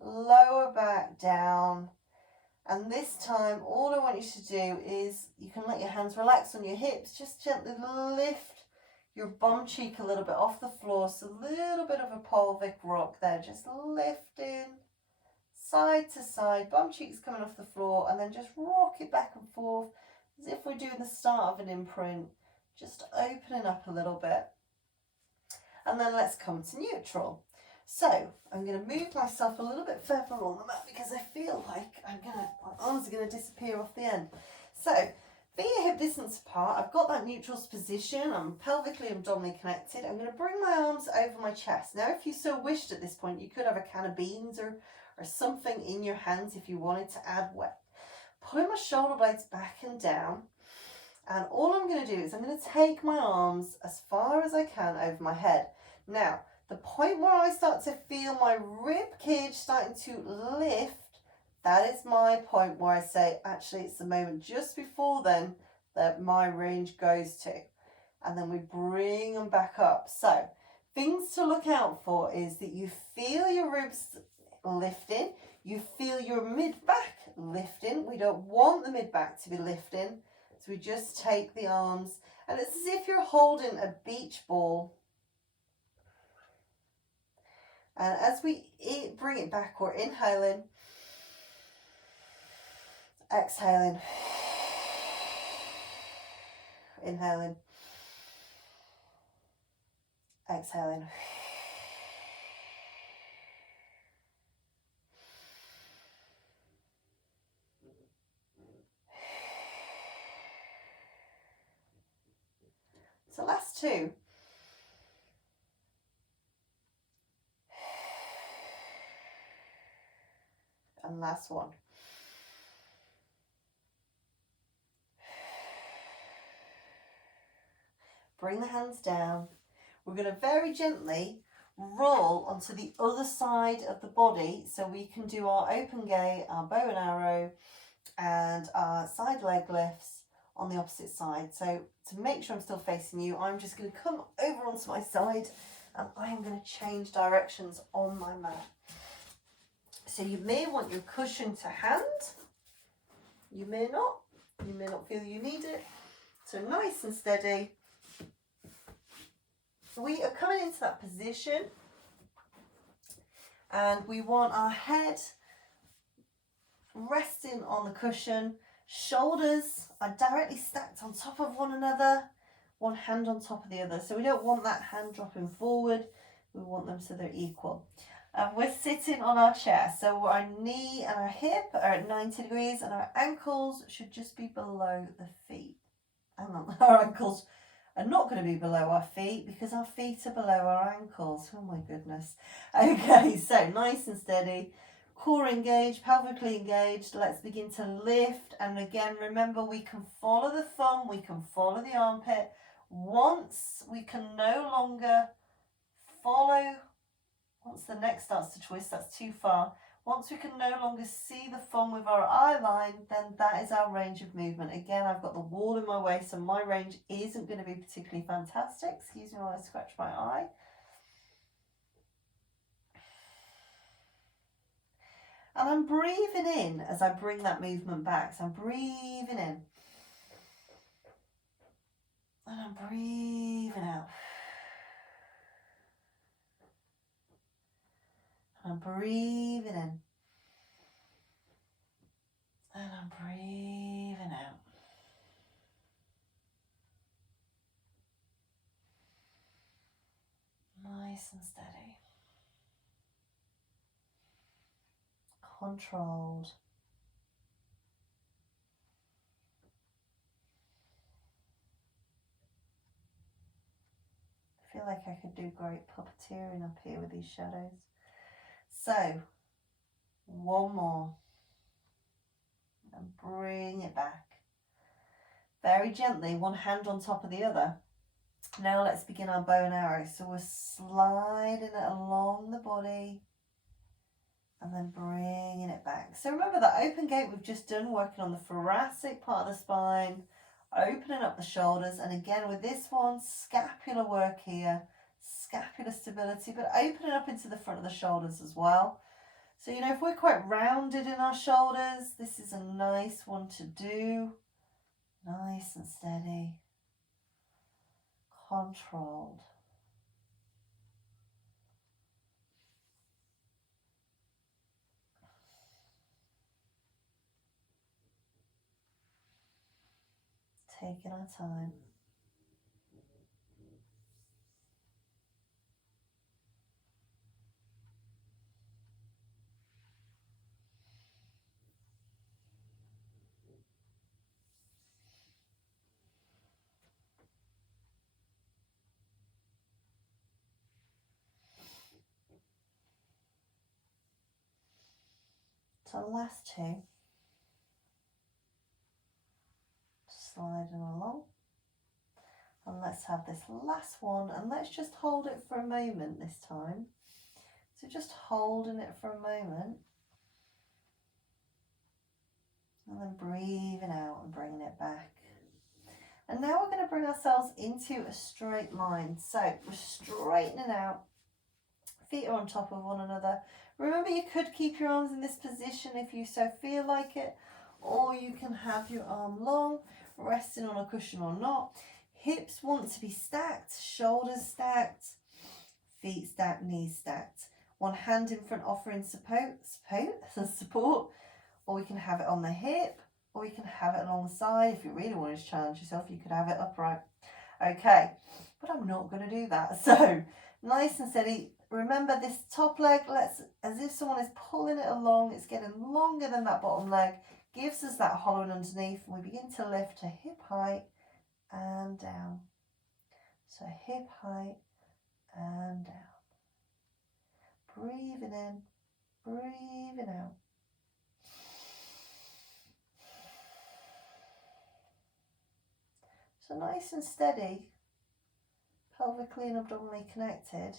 lower back down. And this time, all I want you to do is, you can let your hands relax on your hips, just gently lift your bum cheek a little bit off the floor. So a little bit of a pelvic rock there, just lifting side to side, bum cheeks coming off the floor, and then just rock it back and forth as if we're doing the start of an imprint, just opening up a little bit. And then let's come to neutral. So I'm going to move myself a little bit further on the mat because I feel like my arms are going to disappear off the end. So feet are hip distance apart. I've got that neutral position. I'm pelvically and abdominally connected. I'm going to bring my arms over my chest. Now, if you so wished at this point, you could have a can of beans or something in your hands if you wanted to add weight. Pulling my shoulder blades back and down. And all I'm going to do is I'm going to take my arms as far as I can over my head. Now, the point where I start to feel my rib cage starting to lift, that is my point where I say, actually, it's the moment just before then that my range goes to. And then we bring them back up. So, things to look out for is that you feel your ribs lifting, you feel your mid-back lifting. We don't want the mid-back to be lifting. So we just take the arms, and it's as if you're holding a beach ball. And as we bring it back, we're inhaling, exhaling, inhaling, exhaling. So last 2. And last 1. Bring the hands down. we're going to very gently roll onto the other side of the body so we can do our open gate, our bow and arrow, and our side leg lifts on the opposite side. So to make sure I'm still facing you, I'm just going to come over onto my side and I am going to change directions on my mat. So you may want your cushion to hand, you may not feel you need it. So nice and steady. We are coming into that position and we want our head resting on the cushion. Shoulders are directly stacked on top of one another, one hand on top of the other. So we don't want that hand dropping forward, we want them so they're equal. And we're sitting on our chair, so our knee and our hip are at 90 degrees and our ankles should just be below the feet. Hang on, our ankles are not going to be below our feet because our feet are below our ankles. Oh my goodness. Okay, so nice and steady. Core engaged, pelvically engaged. Let's begin to lift. And again, remember, we can follow the thumb, we can follow the armpit. Once we can no longer follow, once the neck starts to twist, that's too far. Once we can no longer see the thumb with our eye line, then that is our range of movement. Again, I've got the wall in my way, so my range isn't going to be particularly fantastic. Excuse me while I scratch my eye. And I'm breathing in as I bring that movement back. So I'm breathing in. And I'm breathing out. And I'm breathing in. And I'm breathing out. Nice and steady. Controlled. I feel like I could do great puppeteering up here with these shadows. So, one more. And bring it back. Very gently, one hand on top of the other. Now let's begin our bow and arrow. So we're sliding it along the body and then bringing it back. So remember that open gate we've just done, working on the thoracic part of the spine, opening up the shoulders. And again with this one, scapular work here, scapular stability, but opening up into the front of the shoulders as well. So, you know, if we're quite rounded in our shoulders, this is a nice one to do. Nice and steady. Controlled. Taking our time. So the last two. Sliding along. And let's have this last one, and let's just hold it for a moment this time. So just holding it for a moment. And then breathing out and bringing it back. And now we're going to bring ourselves into a straight line. So we're straightening out. Feet are on top of one another. Remember, you could keep your arms in this position if you so feel like it. Or you can have your arm long, resting on a cushion or not. Hips want to be stacked, shoulders stacked, feet stacked, knees stacked. One hand in front offering support, or we can have it on the hip, or we can have it along the side. If you really wanted to challenge yourself, you could have it upright. Okay, but I'm not going to do that. So nice and steady. Remember this top leg, as if someone is pulling it along, it's getting longer than that bottom leg, gives us that hollowing underneath, and we begin to lift to hip height and down. So hip height and down. Breathing in, breathing out. So nice and steady, pelvically and abdominally connected.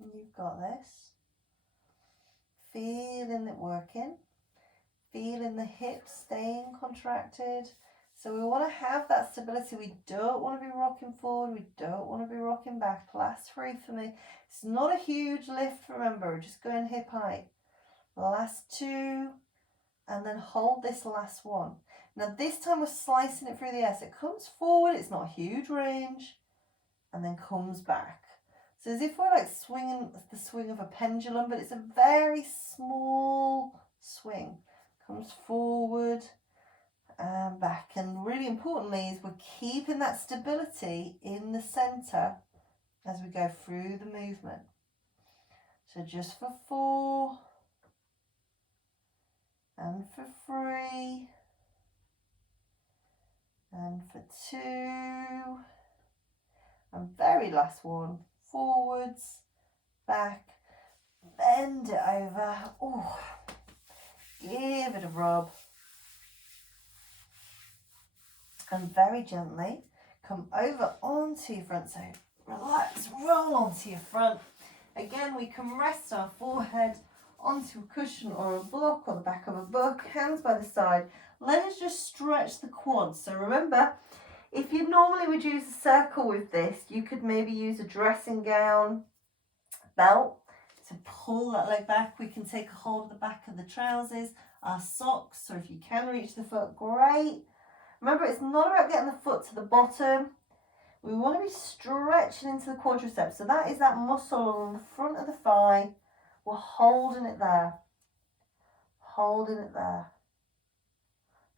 And you've got this. Feeling it working. Feeling the hips staying contracted. So we want to have that stability. We don't want to be rocking forward. We don't want to be rocking back. Last 3 for me. It's not a huge lift, remember. Just going hip height. Last 2. And then hold this last one. Now this time we're slicing it through the air. So it comes forward. It's not a huge range. And then comes back. So as if we're like swinging the swing of a pendulum. But it's a very small swing. Comes forward. And back, and really importantly is we're keeping that stability in the center as we go through the movement. So just for 4 and for 3 and for 2 and very last one, forwards, back, bend it over, oh, give it a rub. And very gently come over onto your front. So relax, roll onto your front. Again, we can rest our forehead onto a cushion or a block or the back of a book, hands by the side. Let us just stretch the quads. So remember, if you normally would use a circle with this, you could maybe use a dressing gown belt to pull that leg back. We can take a hold of the back of the trousers, our socks, so if you can reach the foot, great. Remember, it's not about getting the foot to the bottom. We want to be stretching into the quadriceps. So that is that muscle on the front of the thigh. We're holding it there. Holding it there.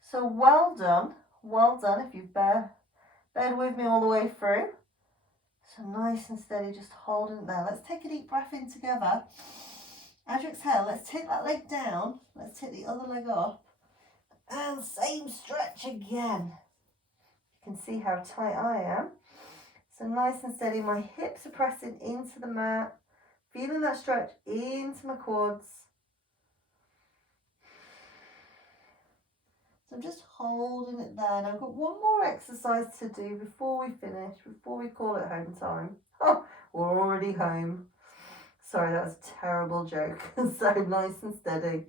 So well done. Well done if you've bared with me all the way through. So nice and steady, just holding it there. Let's take a deep breath in together. As you exhale, let's take that leg down. Let's take the other leg up. And same stretch again. You can see how tight I am. So nice and steady. My hips are pressing into the mat. Feeling that stretch into my quads. So I'm just holding it there. Now I've got one more exercise to do before we finish, before we call it home time. Oh, we're already home. Sorry, that was a terrible joke. So nice and steady.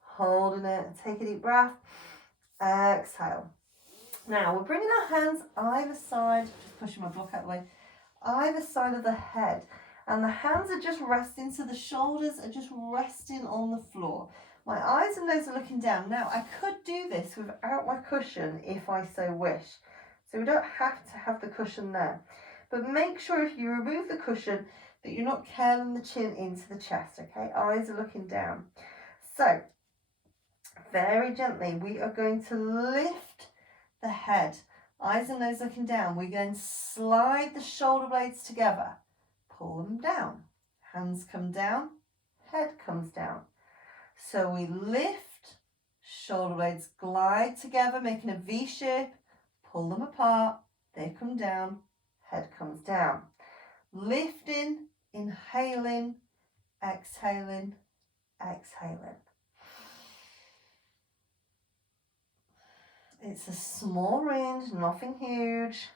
Holding it. Take a deep breath. Exhale. Now we're bringing our hands either side, just pushing my block out of the way, either side of the head. And the hands are just resting, so the shoulders are just resting on the floor. My eyes and nose are looking down. Now I could do this without my cushion if I so wish. So we don't have to have the cushion there. But make sure if you remove the cushion that you're not curling the chin into the chest, okay? Eyes are looking down. So very gently, we are going to lift the head, eyes and nose looking down. We're going to slide the shoulder blades together, pull them down. Hands come down, head comes down. So we lift, shoulder blades glide together, making a V shape, pull them apart, they come down, head comes down. Lifting, inhaling, exhaling, exhaling. It's a small range, nothing huge.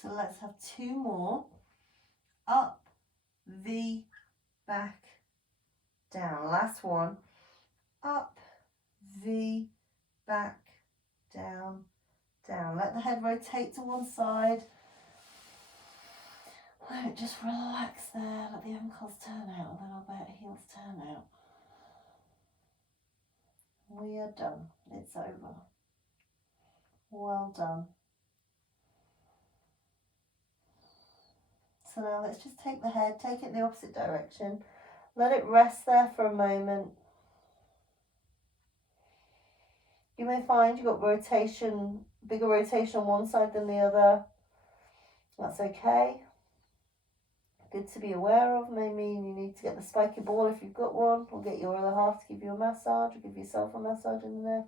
So let's have 2 more. Up, V, back, down. Last one. Up, V, back, down, down. Let the head rotate to one side. Let it just relax there. Let the ankles turn out a little bit, heels turn out. We are done. It's over. Well done. So now let's just take the head, take it in the opposite direction. Let it rest there for a moment. You may find you've got rotation, bigger rotation on one side than the other. That's okay. good to be aware of. May mean you need to get the spiky ball if you've got one, or get your other half to give you a massage, or give yourself a massage in the neck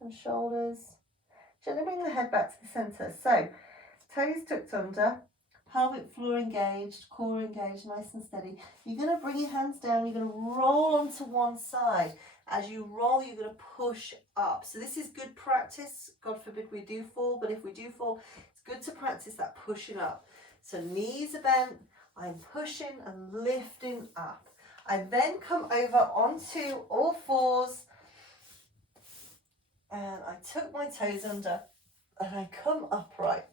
and shoulders. Gently bring the head back to the centre. So, toes tucked under, pelvic floor engaged, core engaged, nice and steady. You're going to bring your hands down, you're going to roll onto one side. As you roll, you're going to push up. So this is good practice. God forbid we do fall, but if we do fall, it's good to practice that pushing up. So knees are bent, I'm pushing and lifting up. I then come over onto all fours, and I tuck my toes under, and I come upright.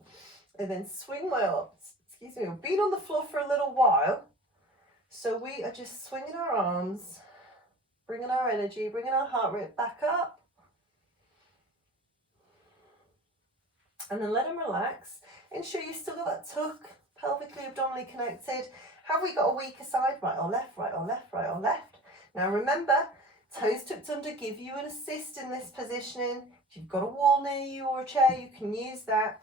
And then swing my arms. Excuse me, we've been on the floor for a little while. So we are just swinging our arms, bringing our energy, bringing our heart rate back up. And then let them relax. Ensure you still got that tuck, pelvically, abdominally connected. Have we got a weaker side? Right or left, right or left, right or left. Now remember, toes tucked under give you an assist in this positioning. If you've got a wall near you or a chair, you can use that.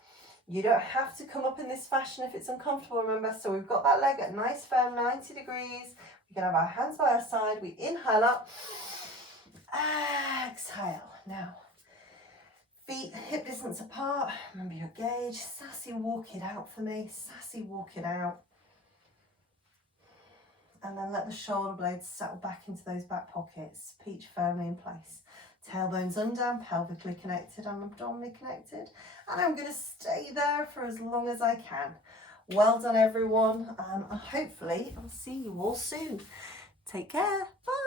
You don't have to come up in this fashion if it's uncomfortable, remember. So we've got that leg at nice firm 90 degrees. We can have our hands by our side. We inhale up. Exhale. Now, feet hip distance apart. Remember your gauge. Sassy, walk it out for me. Sassy, walk it out. And then let the shoulder blades settle back into those back pockets. Peach firmly in place. Tailbones under, pelvically connected and abdominally connected. And I'm going to stay there for as long as I can. Well done, everyone. And hopefully I'll see you all soon. Take care. Bye.